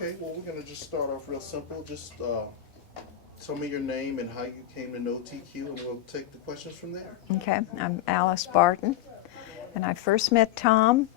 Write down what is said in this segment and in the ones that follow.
Okay, well, we're going to just start off real simple. Just tell me your name and how you came to know TQ, and we'll take the questions from there. Okay, I'm Alice Barton, and I first met Tom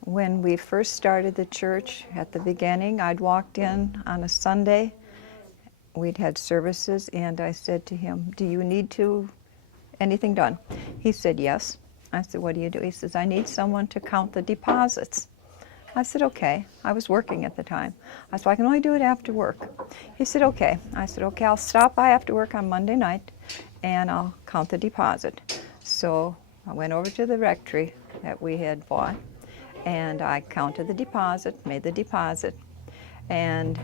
when we first started the church at the beginning. I'd walked in on a Sunday. We'd had services, and I said to him, "Do you need anything done?" He said, "Yes." I said, "What do you do?" He says, "I need someone to count the deposits." I said, "Okay." I was working at the time. I said, "I can only do it after work." He said, "Okay." I said, "Okay, I'll stop by after work on Monday night and I'll count the deposit." So I went over to the rectory that we had bought and I counted the deposit, made the deposit, and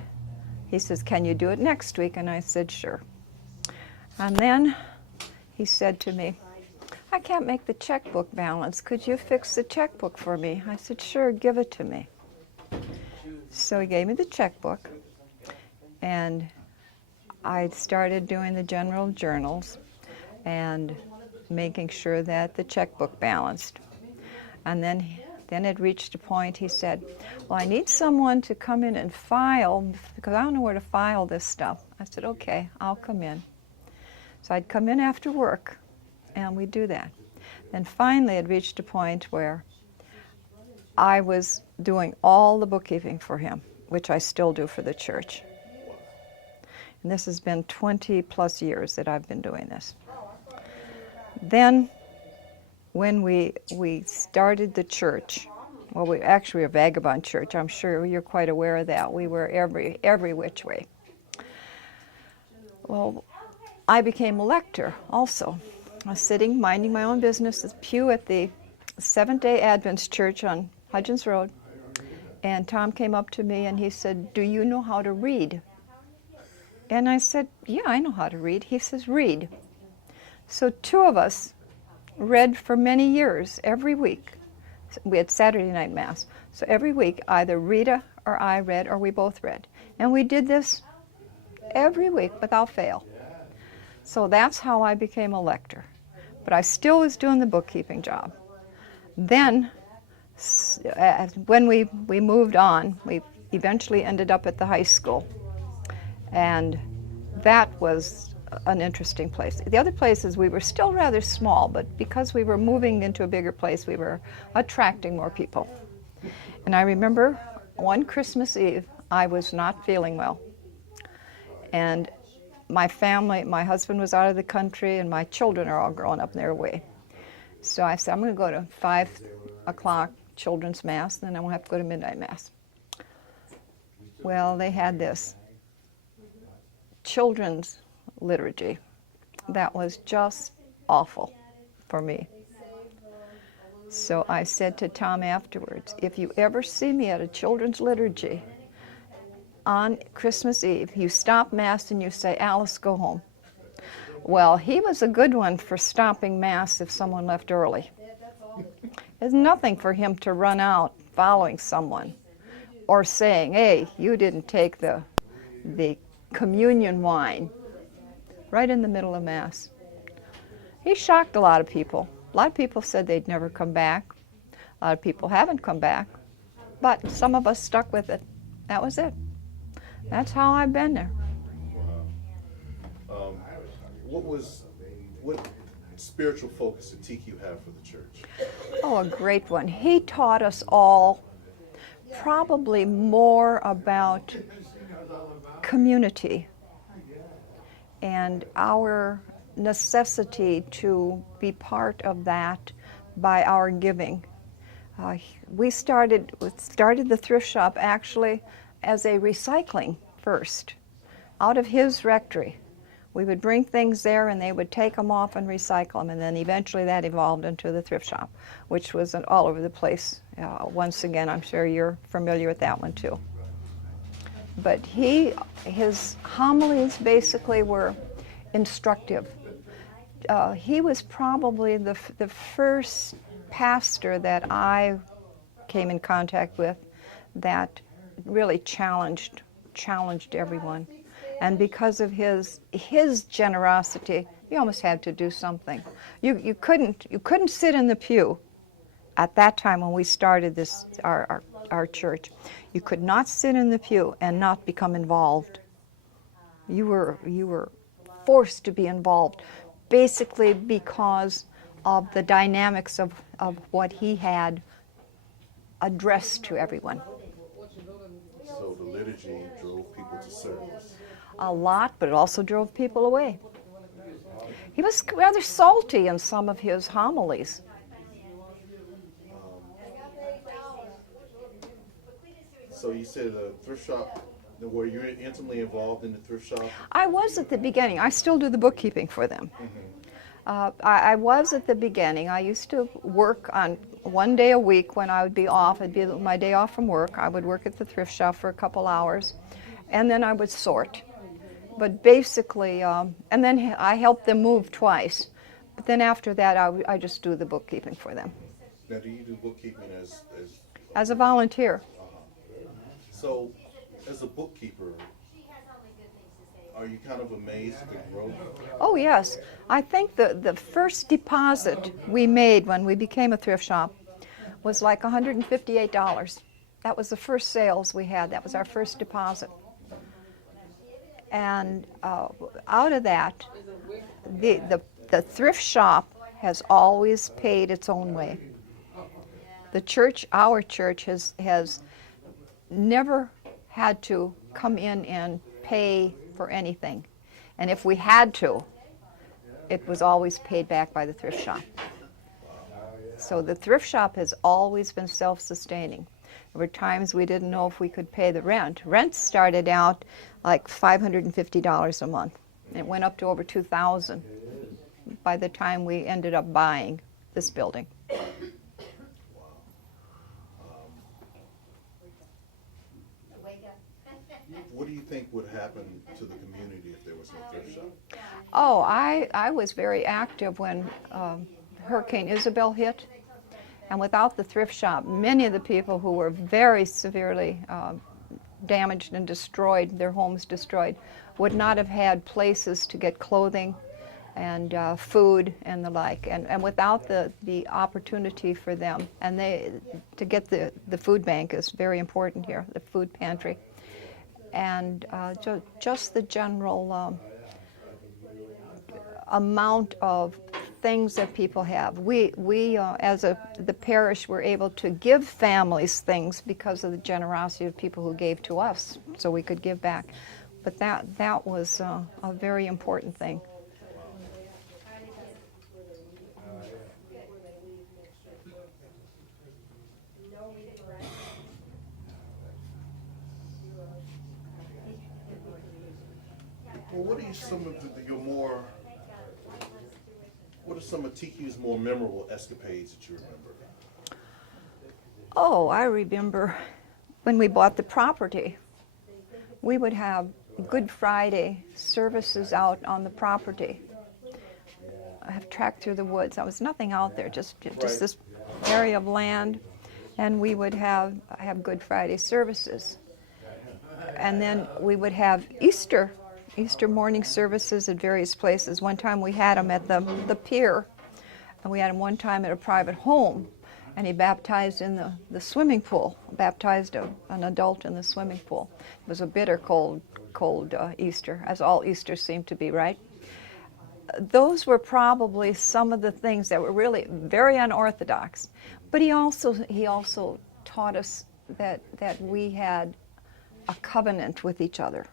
he says, "Can you do it next week?" And I said, "Sure." And then he said to me, "I can't make the checkbook balance. Could you fix the checkbook for me?" I said, "Sure, give it to me." So he gave me the checkbook, and I started doing the general journals and making sure that the checkbook balanced. And then it reached a point, he said, "Well, I need someone to come in and file, because I don't know where to file this stuff." I said, "Okay, I'll come in." So I'd come in after work, and we'd do that. Then finally it reached a point where I was doing all the bookkeeping for him, which I still do for the church. And this has been 20 plus years that I've been doing this. Then when we started the church, well, we actually were a vagabond church. I'm sure you're quite aware of that. We were every which way. Well, I became a lector also. I was sitting, minding my own business, at the pew at the Seventh-day Adventist Church on Hudgens Road, and Tom came up to me and he said, "Do you know how to read?" And I said, "Yeah, I know how to read." He says, "Read." So two of us read for many years, every week. We had Saturday night Mass. So every week, either Rita or I read, or we both read. And we did this every week without fail. So that's how I became a lector. But I still was doing the bookkeeping job. Then, when we moved on, we eventually ended up at the high school. And that was an interesting place. The other places, we were still rather small, but because we were moving into a bigger place, we were attracting more people. And I remember one Christmas Eve, I was not feeling well. And my family, my husband was out of the country, and my children are all grown up and they're away. So I said, I'm going to go to 5 o'clock children's Mass, and then I won't have to go to midnight Mass. Well, they had this children's liturgy that was just awful for me. So I said to Tom afterwards, "If you ever see me at a children's liturgy on Christmas Eve, you stop Mass and you say, 'Alice, go home.'" Well, he was a good one for stopping Mass if someone left early. There's nothing for him to run out following someone or saying, "Hey, you didn't take the communion wine," right in the middle of Mass. He shocked a lot of people. A lot of people said they'd never come back. A lot of people haven't come back. But some of us stuck with it. That was it. That's how I've been there. Wow. What spiritual focus did TQ have for the church? Oh, a great one. He taught us all probably more about community and our necessity to be part of that by our giving. We started the thrift shop actually as a recycling first, out of his rectory. We would bring things there and they would take them off and recycle them, and then eventually that evolved into the thrift shop, which was all over the place. Once again, I'm sure you're familiar with that one too. But his homilies basically were instructive. He was probably the first pastor that I came in contact with that really challenged everyone. And because of his generosity, you almost had to do something. You couldn't sit in the pew at that time when we started this, our church, you could not sit in the pew and not become involved. You were forced to be involved, basically because of the dynamics of what he had addressed to everyone. So the liturgy drove people to service. A lot, but it also drove people away. He was rather salty in some of his homilies. So you said a thrift shop, were you intimately involved in the thrift shop? I was at the beginning. I still do the bookkeeping for them. I was at the beginning. I used to work on one day a week when I would be off. It'd be my day off from work. I would work at the thrift shop for a couple hours, and then I would sort. But basically, and then I helped them move twice. But then after that, I just do the bookkeeping for them. Now, do you do bookkeeping As a volunteer. So, as a bookkeeper, are you kind of amazed at the growth? Oh, yes. I think the first deposit we made when we became a thrift shop was like $158. That was the first sales we had. That was our first deposit. And out of that, the thrift shop has always paid its own way. The church, our church, has never had to come in and pay for anything. And if we had to, it was always paid back by the thrift shop. So the thrift shop has always been self-sustaining. There were times we didn't know if we could pay the rent. Rent started out like $550 a month. It went up to over $2,000 by the time we ended up buying this building. What do you think would happen to the community if there was no thrift shop? Oh, I was very active when Hurricane Isabel hit. And without the thrift shop, many of the people who were very severely damaged and destroyed, their homes destroyed, would not have had places to get clothing and food and the like. And without the opportunity for them, and to get the food bank is very important here, the food pantry. And just the general amount of things that people have. We as the parish, were able to give families things because of the generosity of people who gave to us, so we could give back. But that was a very important thing. Well, what are some of TQ's more memorable escapades that you remember? Oh, I remember when we bought the property, we would have Good Friday services out on the property. I have tracked through the woods. There was nothing out there, just Right. this area of land, and we would have Good Friday services. And then we would have Easter morning services at various places. One time we had them at the pier, and we had them one time at a private home, and he baptized in the swimming pool, baptized an adult in the swimming pool. It was a bitter cold Easter, as all Easters seem to be, right? Those were probably some of the things that were really very unorthodox. But he also taught us that we had a covenant with each other,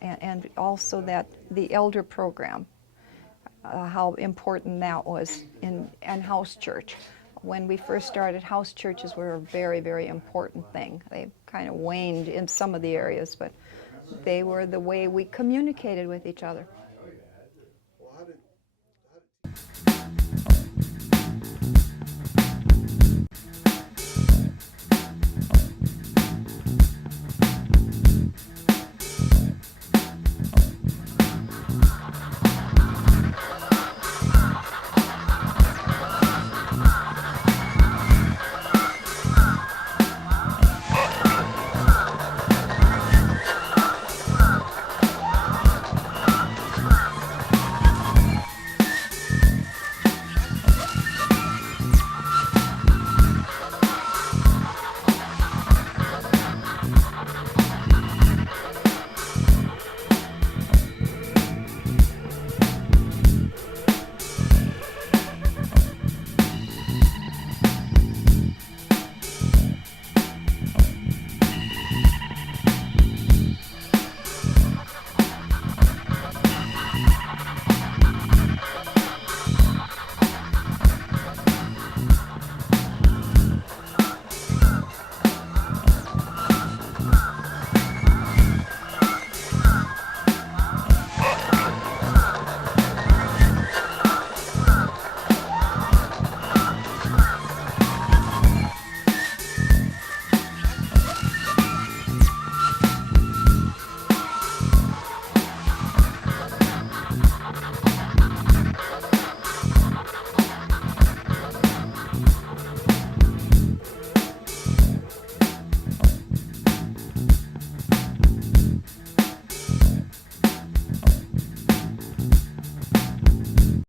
and also that the elder program, how important that was in house church. When we first started, house churches were a very, very important thing. They kind of waned in some of the areas, but they were the way we communicated with each other.